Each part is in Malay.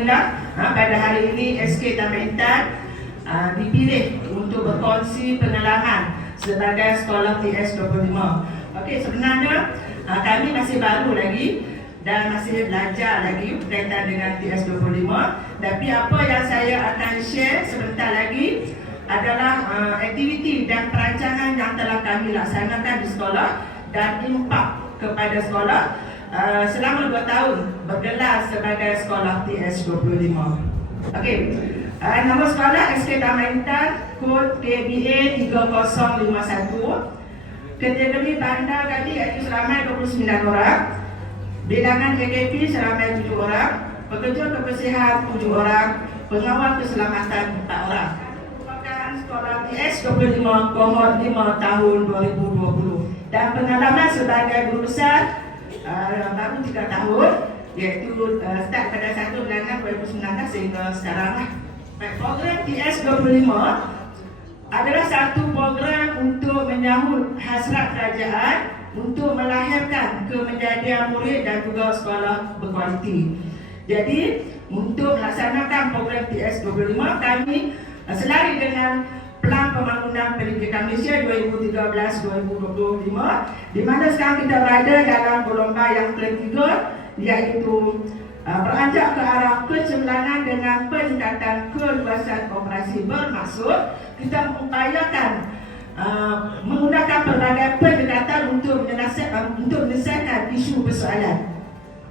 Alhamdulillah pada hari ini SK Taman Intan dipilih untuk berkongsi pengalaman sebagai sekolah TS25. Okey, sebenarnya kami masih baru lagi dan masih belajar lagi berkaitan dengan TS25. Tapi apa yang saya akan share sebentar lagi adalah aktiviti dan perancangan yang telah kami laksanakan di sekolah dan impak kepada sekolah selama 2 tahun bergelar sebagai sekolah TS25. Okey, nama sekolah SK Taman Intan, kod KBA 3051. Kategori bandar kami iaitu seramai 29 orang, bilangan AKP seramai 7 orang, pekerja kebersihan 7 orang, pengawal keselamatan 4 orang. Merupakan sekolah TS25 kohort 5 tahun 2020 dan pengalaman sebagai guru besar baru 3 tahun, iaitu start pada 1 bulan 2019 sehingga sekarang lah. Program TS25 adalah satu program untuk menyambut hasrat kerajaan untuk melahirkan kemenjadian murid dan juga sekolah berkualiti. Jadi, untuk melaksanakan program TS25, kami selari dengan Pelan Pembangunan Pendidikan Malaysia 2013-2025, di mana sekarang kita berada dalam gelombang yang ketiga, iaitu beranjak ke arah kecemilanan dengan peningkatan keluasan operasi, bermaksud kita mengupayakan menggunakan pelbagai pendekatan untuk menyelesaikan isu persoalan.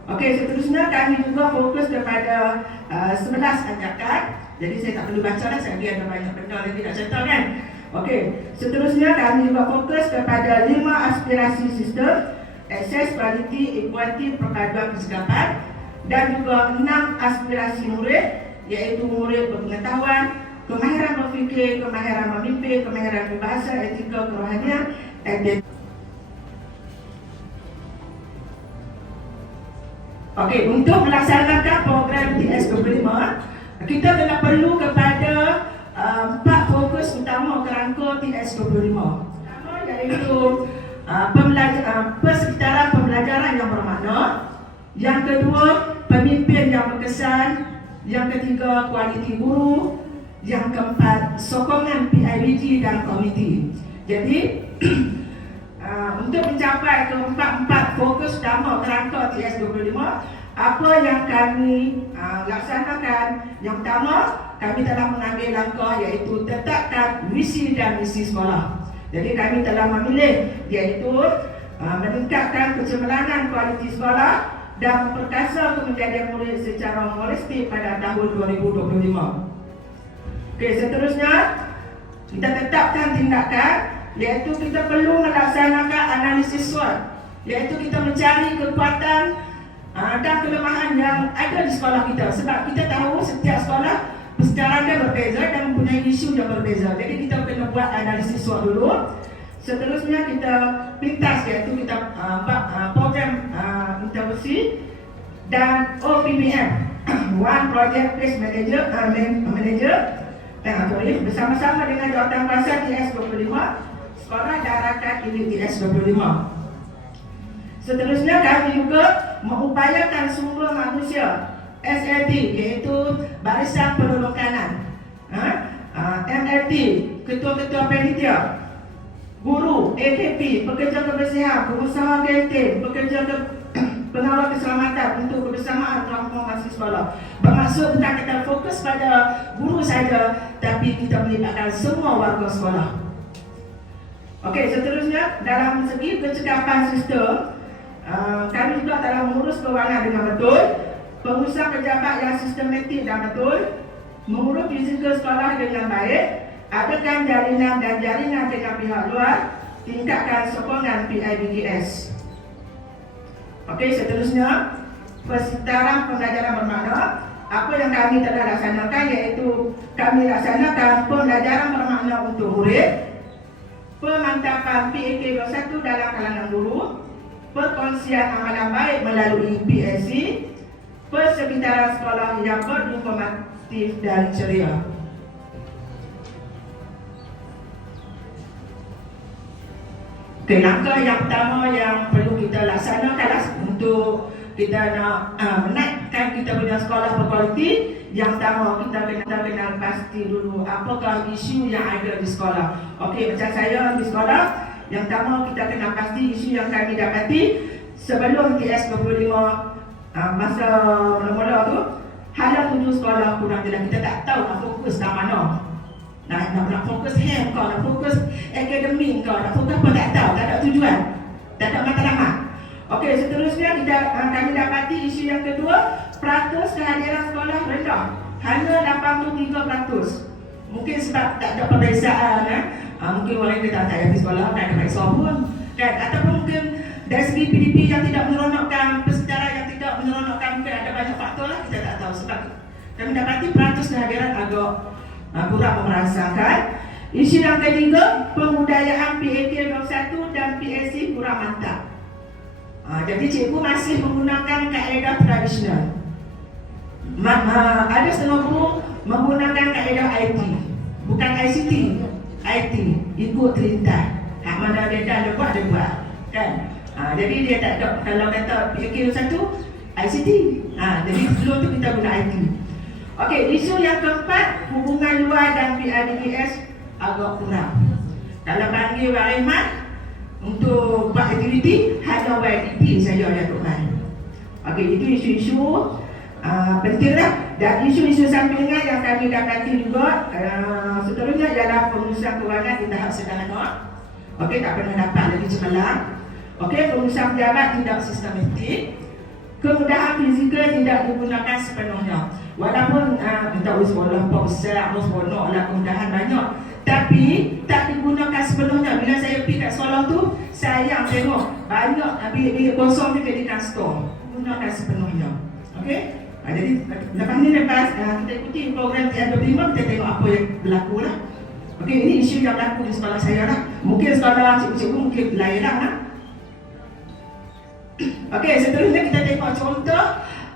Okey, seterusnya kami juga fokus kepada 11 ajakan. Jadi saya tak perlu baca lah, saya ada banyak benda lagi nak cerita kan. Okey, seterusnya kami juga fokus kepada 5 aspirasi sistem, akses, kualiti, equality, perpaduan kesikapan, dan juga 6 aspirasi murid, iaitu murid berpengetahuan, kemahiran berfikir, kemahiran memimpin, kemahiran berbahasa, etika, kerohanian, dan okey, untuk melaksanakan program TS25, kita kena perlu kepada 4 fokus utama kerangka TS25. Pertama iaitu persekitaran pembelajaran yang bermakna. Yang kedua, pemimpin yang berkesan. Yang ketiga, kualiti guru. Yang keempat, sokongan PIBG dan komiti. Jadi, untuk mencapai keempat-empat fokus utama kerangka TS25, apa yang kami laksanakan? Yang pertama, kami telah mengambil langkah iaitu tetapkan visi dan misi sekolah. Jadi kami telah memilih iaitu meningkatkan kecemilanan kualiti sekolah dan memperkasa kemenjadian murid secara holistik pada tahun 2025. Okey, seterusnya kita tetapkan tindakan iaitu kita perlu melaksanakan analisis SWOT, iaitu kita mencari kekuatan dan kelemahan yang ada di sekolah kita. Sebab kita tahu setiap sekolah persekitaran berbeza dan mempunyai isu yang berbeza. Jadi kita kena buat analisis SWOT dulu. Seterusnya kita pintas, iaitu kita program intervensi dan OPBM, One Project Place Manager, bersama-sama dengan Jawatankuasa TS25, sekolah darakat ini TS25. Seterusnya kami juga mengupayakan sumber manusia SLT, iaitu Barisan Penolong Kanan, MLT, Ketua-Ketua Panitia, Guru, AKP, Pekerja Kebersihan, Pengusaha kantin, Pengawal Keselamatan untuk kebersamaan kelompok mahasiswa sekolah. Bermaksud bukan kita fokus pada guru saja, tapi kita melibatkan semua warga sekolah. Okey, seterusnya dalam segi kecekapan sistem, kami juga telah mengurus kewangan dengan betul, pengurusan pejabat yang sistematik dan betul, mengurus fizikal sekolah dengan baik, adakan jaringan dan jaringan dengan pihak luar, tingkatkan sokongan PIBGS. Okey, seterusnya persekitaran pembelajaran bermakna. Apa yang kami telah laksanakan iaitu kami laksanakan pembelajaran bermakna untuk murid, pemantapan PAK 21 dalam kalangan guru, perkongsian amalan baik melalui PSC, persekitaran sekolah yang berinformatif dan ceria. Langkah yang pertama yang perlu kita laksanakan untuk kita nak menaikkan kita punya sekolah berkualiti, yang pertama kita kena pasti dulu apakah isu yang ada di sekolah. Okey, macam saya di sekolah, yang pertama kita kena pasti isu yang kami dapati sebelum TS25 masa mula-mula tu, halau tuju sekolah kurang jelas. Kita tak tahu nak fokus kat mana. Nak fokus hem kau, nak fokus akademik kau, nak fokus apa tak tahu, tak ada tujuan, tak ada matlamat. Okey, seterusnya kami dapati isu yang kedua, peratus kehadiran sekolah rendah, hanya 83%. Mungkin sebab tak ada pemeriksaan, mungkin orang kita tak pergi sekolah, tak ada periksa pun, kan? Ataupun mungkin dari segi PDP yang tidak meneronokkan, pesecara yang tidak meneronokkan, mungkin ada banyak faktor lah, kita tak tahu. Sebab kami dapati peratus kehadiran agak kurang merasakan. Isu yang ketiga, pembudayaan PAK 01 dan PAC kurang mantap. Jadi cikgu masih menggunakan kaedah tradisional. Ada setengah guru menggunakan kaedah IT, bukan ICT, IT, ikut perintah. Hak mana dia dah buat, dia buat, kan? Jadi dia tak ada, kalau kata PAK 01 ICT, jadi sebelum tu kita guna IT. Okey, isu yang keempat, hubungan luar dan PIDDS agak kurang. Kalau panggil Pak Rehman untuk buat aktiviti, hanya YDP saja ada Tuhan. Okey, itu isu-isu penting lah. Dan isu-isu sampingan yang kami dapati juga seterusnya ialah pengurusan kewangan di tahap sederhana. Okey, tak pernah dapat lagi cemerlang. Okey, pengurusan pejabat tidak sistematik. Kemudahan fizikal tidak digunakan sepenuhnya. Walaupun kita sekolah besar, seronok lah, kemudahan banyak, tapi tak digunakan sepenuhnya. Bila saya pergi kat sekolah tu, saya tengok banyak bilik kosong di medical store. Gunakan sepenuhnya. Okey? Jadi lepas kita ikuti program TS25, kita tengok apa yang berlaku lah. Okey, ini isu yang berlaku di sekolah saya lah. Mungkin sekolah cikgu-cikgu mungkin lain lah. Okey, seterusnya kita tengok contoh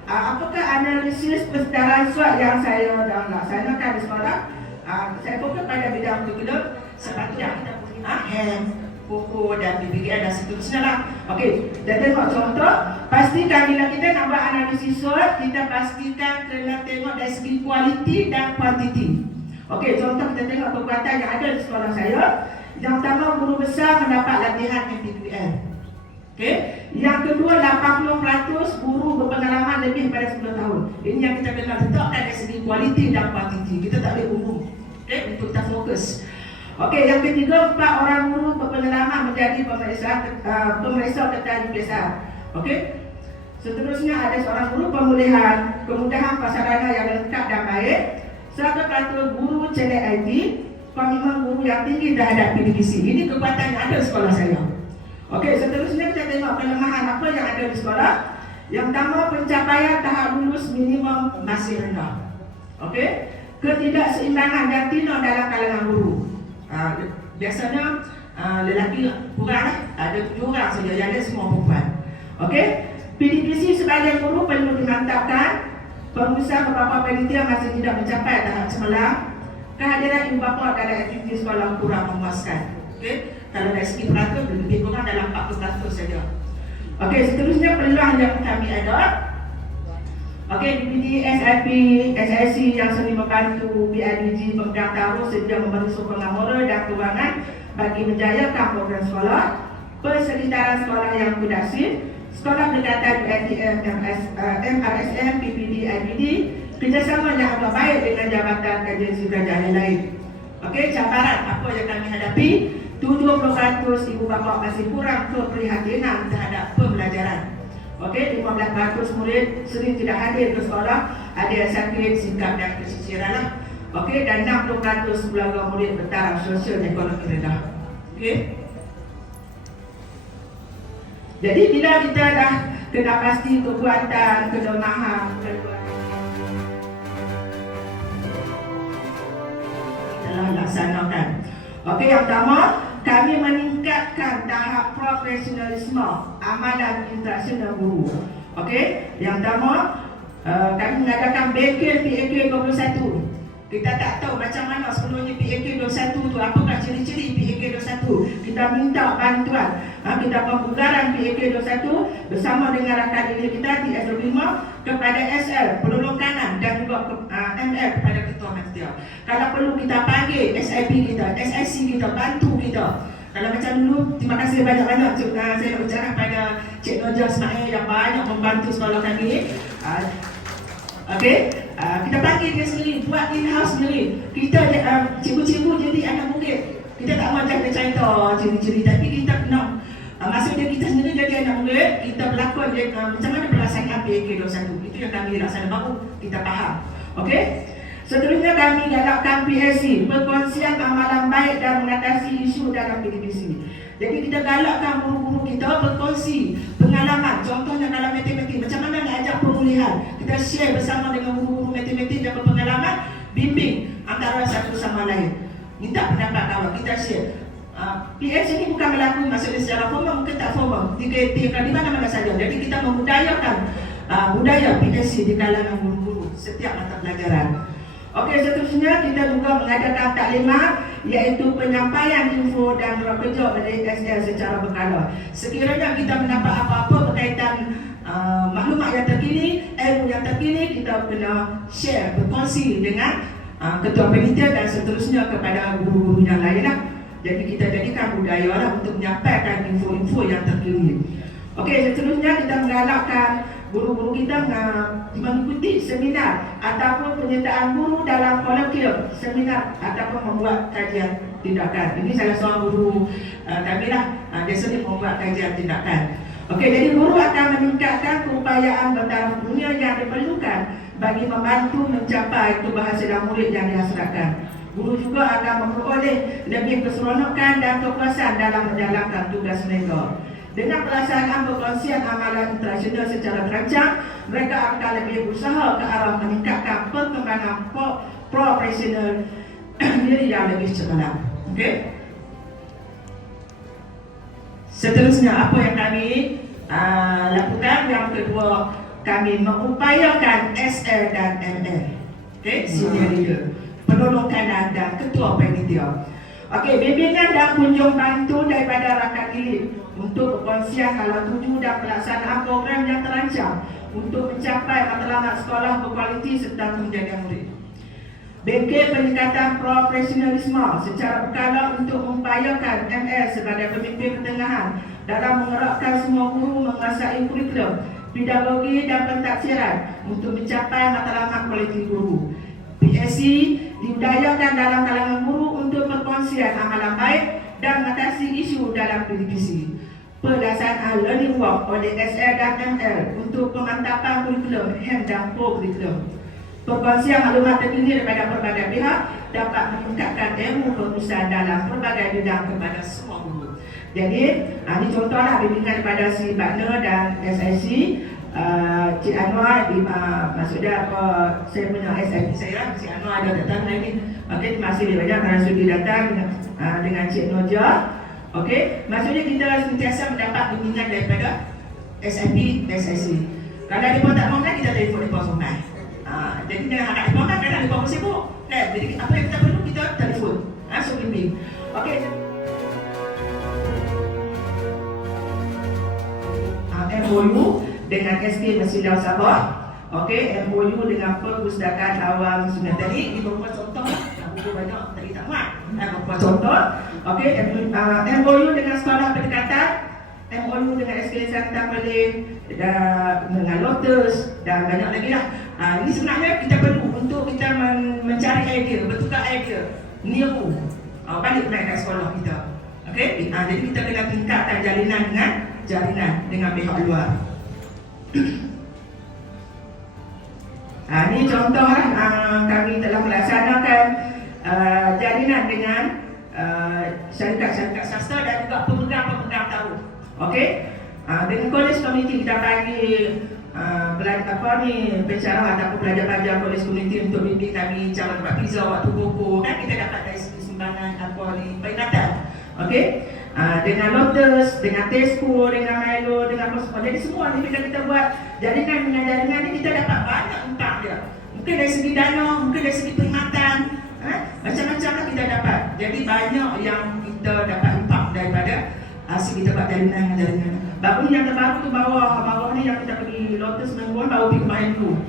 apakah analisis persedaran SWOT yang saya dah laksanakan di sekolah. Saya fokus pada bidang kurikulum sepatutnya kita punya HEM, pokok dan BBGN dan seterusnya lah. Okey, kita tengok contoh. Pastikan bila kita nak buat analisis SWOT, kita pastikan kena tengok dari segi kualiti dan kuantiti. Okey, contoh kita tengok kekuatan yang ada di sekolah saya. Yang pertama, guru besar mendapat latihan MPQL. Okey, yang kedua 80% guru berpengalaman lebih daripada 10 tahun. Ini yang kita kena letakkan dari segi kualiti dan kuantiti. Kita tak boleh umum. Okey, untuk kita fokus. Okey, yang ketiga 4 orang guru berpengalaman menjadi pemeriksa ketua UPSR. Okey. Seterusnya ada seorang guru pemulihan, kemudahan prasarana yang lengkap dan baik, 100% guru celik IT, komitmen guru yang tinggi terhadap PDPC. Ini kekuatan yang ada di sekolah saya. Okey, seterusnya kita tengok kelemahan apa yang ada di sekolah. Yang pertama, pencapaian tahap lulus minimum masih rendah. Okey, ketidakseimbangan jantina dalam kalangan guru. Biasanya lelaki kurang lah, ada 7 orang saja, yang lain semua perempuan. Okey, PDPC sebagai guru perlu dimantapkan. Pengusaha beberapa panitia masih tidak mencapai tahap cemerlang. Kehadiran ibu bapa dalam aktiviti sekolah kurang memuaskan. Okey, kalau dari segi peratus lebih kurang dalam 40% saja. Okey, seterusnya peluang yang kami ada. Okey, DPD, SIP, SIC yang seni membantu BIDG pemegang taruh sedia memberi sokongan moral dan kewangan bagi menjayakan program sekolah, persekitaran sekolah yang berdasar, sekolah berdekatan UiTM, MRSM, PPD, IPD, kerjasama yang agak baik dengan jabatan agensi kerajaan lain. Okey, cabaran apa yang kami hadapi? 70% ibu bapa masih kurang keprihatinan terhadap pembelajaran. Okey, 15% murid sering tidak hadir ke sekolah, ada yang sakit, sikap dan kesisiran lah. Okey, dan 60% keluarga murid bertaraf sosial dan ekonomi rendah. Okey. Jadi bila kita dah kena pasti kekuatan, kelemahan, telah laksanakan. Okey, yang pertama, kami meningkatkan tahap profesionalisme amalan instruksional guru. Okey, yang pertama, kami mengadakan BK PAK 21. Kita tak tahu macam mana sebenarnya PAK 21 tu, apakah ciri-ciri PAK 21. Kita minta bantuan kita pembugaran PAK 21 bersama dengan rakan ini kita di S25 kepada SL penolong kanan dan juga ML kepada ketua Mahathir. Kalau perlu kita panggil SIP kita, SIC kita, bantu kita. Kalau macam dulu, terima kasih banyak-banyak saya nak ucapkan pada Cik Noja Ismail yang banyak membantu sekolah kami. Kita panggil dia sendiri, buat in-house sendiri. Kita cikgu-cikgu jadi anak murid. Kita tak mahu dia cerita ciri-ciri, tapi kita nak maksudnya kita sendiri jadi anak murid, kita berlakon macam mana pelaksanaan PAK 21. Itu yang kami laksana, baru kita faham. Okey? Seterusnya kami galakkan PSC, perkongsian amalan baik dan mengatasi isu dalam PDPC. Jadi kita galakkan guru-guru kita berkongsi pengalaman. Contohnya kalau matematik, macam mana nak ajak pemulihan. Kita share bersama dengan guru-guru matematik yang berpengalaman, bimbing antara satu sama lain. Minta pendapat kawan, kita share. PSC ini bukan berlaku maksudnya secara formal, mungkin tak formal. Di mana-mana saja. Jadi kita membudayakan budaya PSC di kalangan guru-guru setiap mata pelajaran. Okey, seterusnya kita juga mengadakan taklimat iaitu penyampaian info dan kerja oleh SL secara berkala. Sekiranya kita mendapat apa-apa berkaitan maklumat yang terkini, ilmu yang terkini, kita kena share, berkongsi dengan ketua panitia dan seterusnya kepada guru-guru yang lain lah. Jadi kita jadikan budaya lah untuk menyampaikan info-info yang terkini. Okey, seterusnya kita menggalakkan guru-guru kita mengikuti seminar ataupun penyertaan guru dalam kolokvium, seminar ataupun membuat kajian tindakan. Ini salah seorang guru kami lah, dia sering membuat kajian tindakan. Okey, jadi guru akan meningkatkan keupayaan bertaraf dunia yang diperlukan bagi membantu mencapai keberhasilan murid yang dihasratkan. Guru juga akan memperoleh lebih keseronokan dan kepuasan dalam menjalankan tugas mereka. Dengan pelaksanaan perkongsian amalan internasional secara terancang, mereka akan lebih berusaha ke arah meningkatkan perkembangan profesional diri yang lebih cemerlang. Okey. Seterusnya apa yang kami lakukan? Yang kedua, kami mengupayakan SL dan ML. Okey, senior leader, penolong kanan dan ketua panitia. Okey, bimbingan dan kunjung bantu daripada rakan elit untuk perkongsian kalau tuju dan pelaksanaan program yang terancang untuk mencapai matlamat sekolah berkualiti serta kemenjadian murid. Bengkel peningkatan profesionalisme secara berkala untuk mengupayakan ML sebagai pemimpin pertengahan dalam mengerakkan semua guru menguasai kurikulum, pedagogi dan pentafsiran untuk mencapai matlamat kualiti guru. PSC dibudayakan dalam kalangan guru untuk perkongsian amalan baik dan mengatasi isu dalam PDPC. Pelaksanaan learning walk oleh SL dan ML untuk pemantapan kurikulum HEM dan pro-kurikulum. Perkongsian maklumat terkini daripada berbagai pihak dapat meningkatkan ilmu perusahaan dalam berbagai bidang kepada semua guru. Jadi, ini contohlah bimbingan daripada si Partner dan SIC. Cik Anwar maksudnya saya punya SIP saya, Cik Anwar ada datang hari ini. Okey, terima kasih banyak kerana sudi datang dengan Cik Noja. Okey, maksudnya kita sentiasa mendapat bimbingan daripada SIP, SIC. Kalau mereka tak mahu kan, kita telefon mereka semua. Jadi jangan harap mereka makan, kadang mereka pun sibuk. Jadi apa yang kita perlu, kita telefon. So bimbing. Okey. MOU dengan SK Masjid Sabah. Okey, MOU dengan Perpustakaan Awam Sungai Tari. Ini beberapa contoh. Buku banyak tadi tak muat. Beberapa contoh. Okey, MOU dengan Sekolah Pendekatan, MOU dengan SK Santa Pelin, dengan Lotus dan banyak lagi lah. Ini sebenarnya kita perlu untuk kita mencari idea, bertukar idea, niru balik naik kat sekolah kita. Okey, jadi kita kena tingkatkan jalinan dengan pihak luar. Ini contoh kami telah melaksanakan jalinan dengan syarikat-syarikat swasta dan juga pemegang-pemegang tahu. Okey, dengan college community kita bagi pensyarah ataupun pelajar-pelajar college community untuk bimbing kami cara buat pizza waktu buku kan kita dapat dari sumbangan peringatan. Okey, dengan Lotus, dengan Tesco, dengan Milo, dengan Cosmo. Jadi semua ni bila kita buat jaringan dengan jaringan ni kita dapat banyak impak dia. Mungkin dari segi dana, mungkin dari segi perkhidmatan, macam-macam lah kita dapat. Jadi banyak yang kita dapat impak daripada asyik kita buat jalinan. Baru ni yang terbaru tu bawah ni yang kita pergi Lotus Mengguan baru pergi main dulu.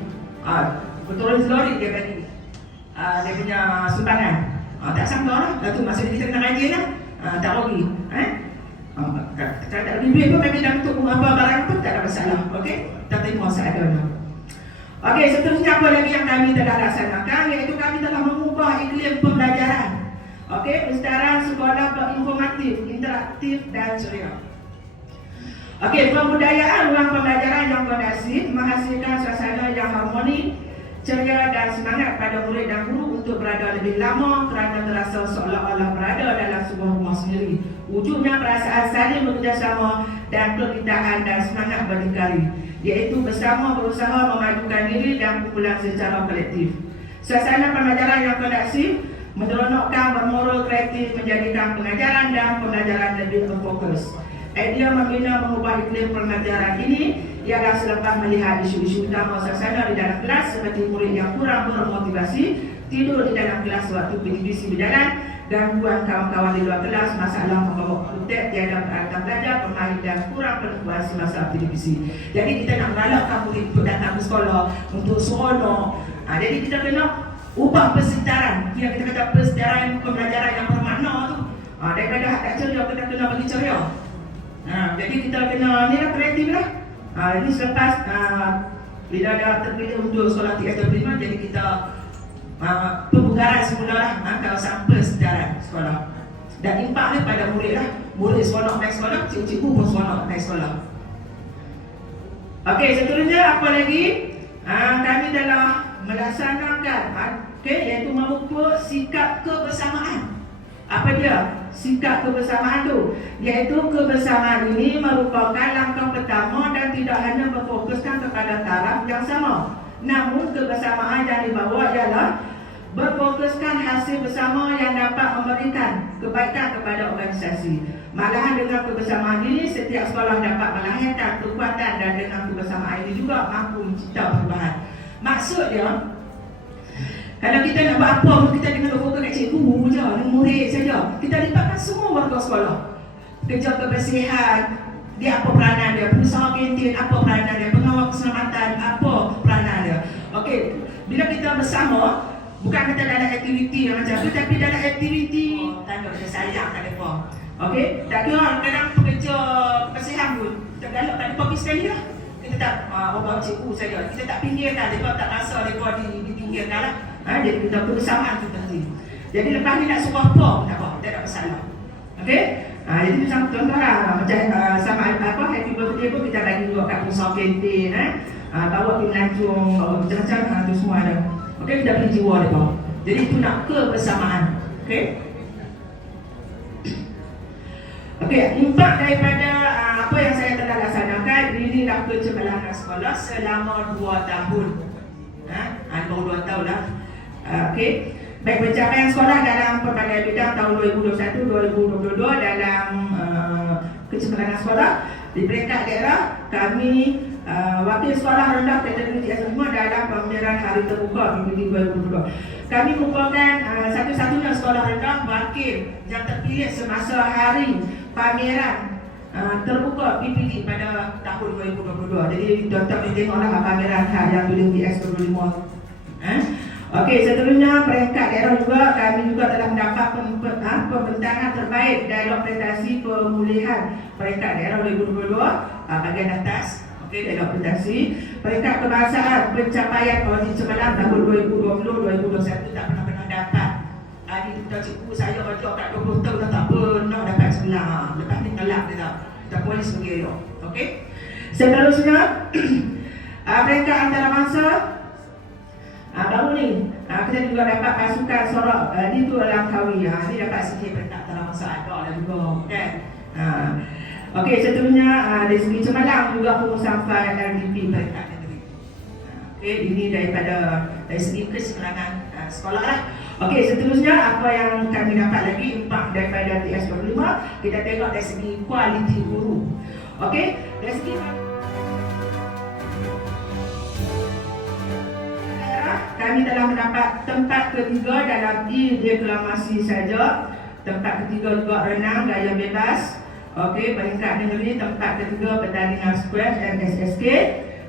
Betul Lori dia bagi dia punya sumbangan. Tak sangka lah. Lepas tu masa kita kena rajin lah. Tak rugi. Kalau tak rugi duit pun bagi dalam untuk apa barang pun tak ada masalah. Okey? Kita terima seadanya. Okey, seterusnya apa lagi yang kami telah laksanakan, iaitu kami telah mengubah iklim pembelajaran. Okey, pensedaran sekolah berinformatif, interaktif dan ceria. Okey, pembudayaan ruang pembelajaran yang kondusif menghasilkan suasana yang harmoni, ceria dan semangat pada murid dan guru untuk berada lebih lama kerana terasa seolah-olah berada dalam sebuah rumah sendiri. Wujudnya perasaan saling bekerjasama dan permintaan dan semangat berdikari, iaitu bersama berusaha memajukan diri dan kumpulan secara kolektif. Suasana pembelajaran yang kondusif menyeronokkan, bermoral, kreatif, menjadikan pengajaran dan pembelajaran lebih berfokus. Idea membina mengubah iklim pembelajaran ini ialah selepas melihat isu-isu utama suasana di dalam kelas seperti murid yang kurang bermotivasi, tidur di dalam kelas waktu PDBC berjalan, gangguan kawan-kawan di luar kelas, masalah membawa kutek, tiada peralatan belajar, pemain dan kurang perluasi masa PDBC. Jadi kita nak mengalahkan murid untuk datang ke sekolah untuk seronok. Jadi kita kena ubah persedaran. Yang kita kata persedaran pembelajaran yang bermakna tu. Daripada hak tak ceria, kita kena bagi ceria. Jadi kita kena ni lah kreatif lah. Ini selepas bila dah terpilih untuk sekolah TS25, jadi kita pembugaran semula lah kawasan persedaran sekolah. Dan impaknya pada murid lah. Murid seronok naik sekolah, cikgu pun seronok naik sekolah. Okey, seterusnya apa lagi? Kami telah melaksanakan iaitu memupuk sikap kebersamaan. Apa dia? Sikap kebersamaan tu, iaitu kebersamaan ini merupakan langkah pertama dan tidak hanya berfokuskan kepada taraf yang sama. Namun kebersamaan yang dibawa ialah berfokuskan hasil bersama yang dapat memberikan kebaikan kepada organisasi. Malahan dengan kebersamaan ini, setiap sekolah dapat melahirkan kekuatan dan dengan kebersamaan ini juga mampu mencipta perubahan. Maksud dia, kalau kita nak buat apa, kita kena berfokus kat cikgu je, dengan murid saja. Kita libatkan semua warga sekolah. Kerja kebersihan, dia apa peranan dia, pengusaha kantin apa peranan dia, pengawal keselamatan apa peranan dia. Okey, bila kita bersama, bukan kita dalam aktiviti yang macam tu, tapi dalam aktiviti tanda kita sayang kat mereka. Okey, tak kira kadang pekerja kebersihan pun, kita galak kat mereka sekali lah. Kita tak bawa cikgu saja, kita tak pinggirkan, mereka tak rasa mereka dipinggirkan lah. Jadi kita kebersamaan tu penting. Jadi lepas ni nak suruh apa pun tak apa, tak ada masalah. Okey? Jadi macam contoh lah, macam sama apa happy birthday pun kita bagi juga kat pengusaha kantin, bawa pergi melancong, bawa macam-macam tu semua ada. Okey, kita beri jiwa mereka. Jadi itu nak kebersamaan. Okey? Okey, impak daripada apa yang saya telah laksanakan, inilah kecemerlangan sekolah selama 2 tahun. Baru 2 tahun lah. Okey. Baik, pencapaian sekolah dalam pelbagai bidang tahun 2021-2022 dalam kecemerlangan sekolah. Di peringkat daerah, kami wakil sekolah rendah kategori TS5 dalam pameran Hari Terbuka PPT 2022. Kami merupakan satu-satunya sekolah rendah wakil yang terpilih semasa hari pameran terbuka PPT pada tahun 2022. Jadi tuan-tuan boleh tengoklah pameran yang tulis TS25. Okey, seterusnya peringkat daerah juga, kami juga telah mendapat pembentangan terbaik dialog prestasi pemulihan peringkat daerah 2022 bahagian atas. Okey, dialog prestasi peringkat kebangsaan pencapaian audit cemerlang tahun 2020-2021 tak pernah dapat. Adik kita cikgu saya baca kat 20 tahun dah tak pernah dapat cemerlang. Lepas ni telak dia tak. Kita polis pergi elok. Okey. Seterusnya peringkat antarabangsa. Baru ni kita juga dapat pasukan Sorok di tu Langkawi. Ni dapat sikit peringkat antarabangsa ada lah juga kan. Okey, seterusnya dari segi cemerlang juga pengusahaan file RDP peringkat negeri. Okey, ini dari segi kecemerlangan sekolah lah. Okey, seterusnya apa yang kami dapat lagi impak daripada TS25, kita tengok dari segi kualiti guru. Okey, dari segi kami telah mendapat tempat ketiga dalam deklamasi saja, tempat ketiga juga renang gaya bebas, Okey, peringkat negeri tempat ketiga pertandingan squash dan SSK.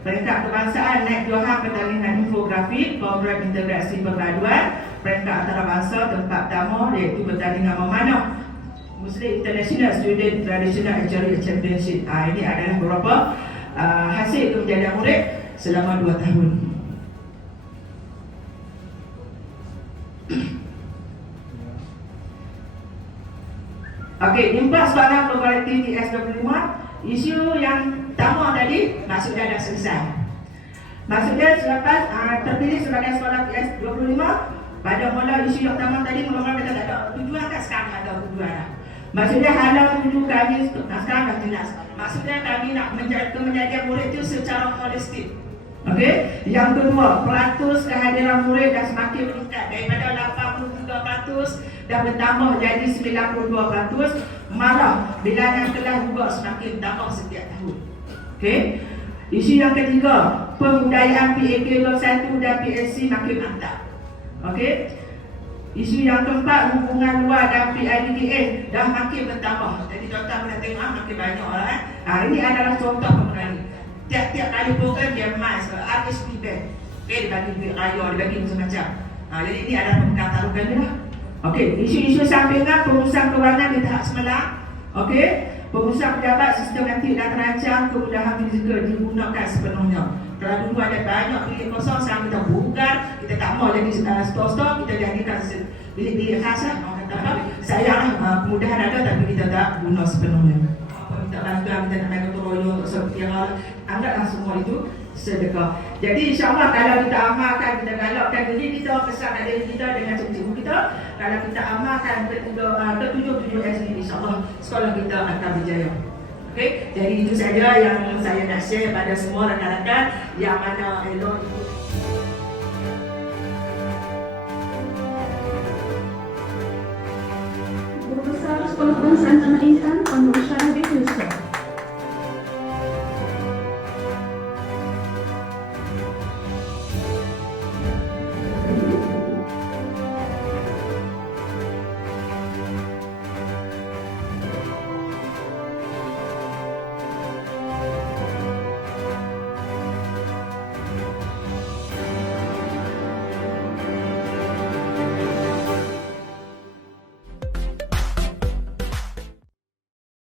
Peringkat kebangsaan naik 2 hang pertandingan infografik, program integrasi perpaduan. Peringkat antarabangsa tempat pertama iaitu pertandingan memanah Muslim International Student Traditional Archery Championship. Ini adalah beberapa hasil kejayaan murid selama 2 tahun. Okey, impas soalan komparatif TS25. Isu yang pertama tadi maksudnya dah selesai. Maksudnya selepas terpilih sebagai soalan TS25, pada mula isu yang pertama tadi mula-mula kita tak ada tujuan kan, sekarang ada tujuan dah. Maksudnya halau tuju kami sekarang dah jelas. Maksudnya kami nak menjaga murid itu secara holistik. Okey. Yang kedua, peratus kehadiran murid dah semakin meningkat daripada 83% dah bertambah jadi 92%. Malah bilangan kelas juga semakin tambah setiap tahun. Okey. Isu yang ketiga, pembudayaan PAK Level 1 dan PSC makin mantap. Okey. Isu yang keempat, hubungan luar dan PIDDA dah makin bertambah. Jadi contoh kita tengok makin banyak lah. Ini adalah contoh pembenari. Tiap-tiap kali program dia mas RSP Bank. Okey, dia bagi duit raya, dia bagi macam-macam. Jadi ini adalah pembenari taruhan dia lah. Okey, isu-isu sampingan pengurusan kewangan di tahap semelang. Okey, pengurusan pejabat sistem aktif dan terancam kemudahan fizikal digunakan sepenuhnya. Kalau dulu ada banyak bilik kosong, sekarang kita bugar, kita tak mau jadi stor-stor, kita jadikan bilik-bilik khas lah. Sayanglah kemudahan ada tapi kita tak guna sepenuhnya. Minta bantuan, kita nak main gotong royong untuk seperti yang lain. Anggaplah semua itu sedekah. Jadi insyaAllah kalau kita amalkan, kita galakkan diri kita, pesan diri kita dengan cikgu kita. Kalau kita amalkan ke-7 SD, insyaAllah sekolah kita akan berjaya. Okay? Jadi itu saja yang saya nak share pada semua rakan-rakan yang mana elok itu. Guru Besar Sekolah Kebangsaan Tanah Intan, Tuan Nur Syarif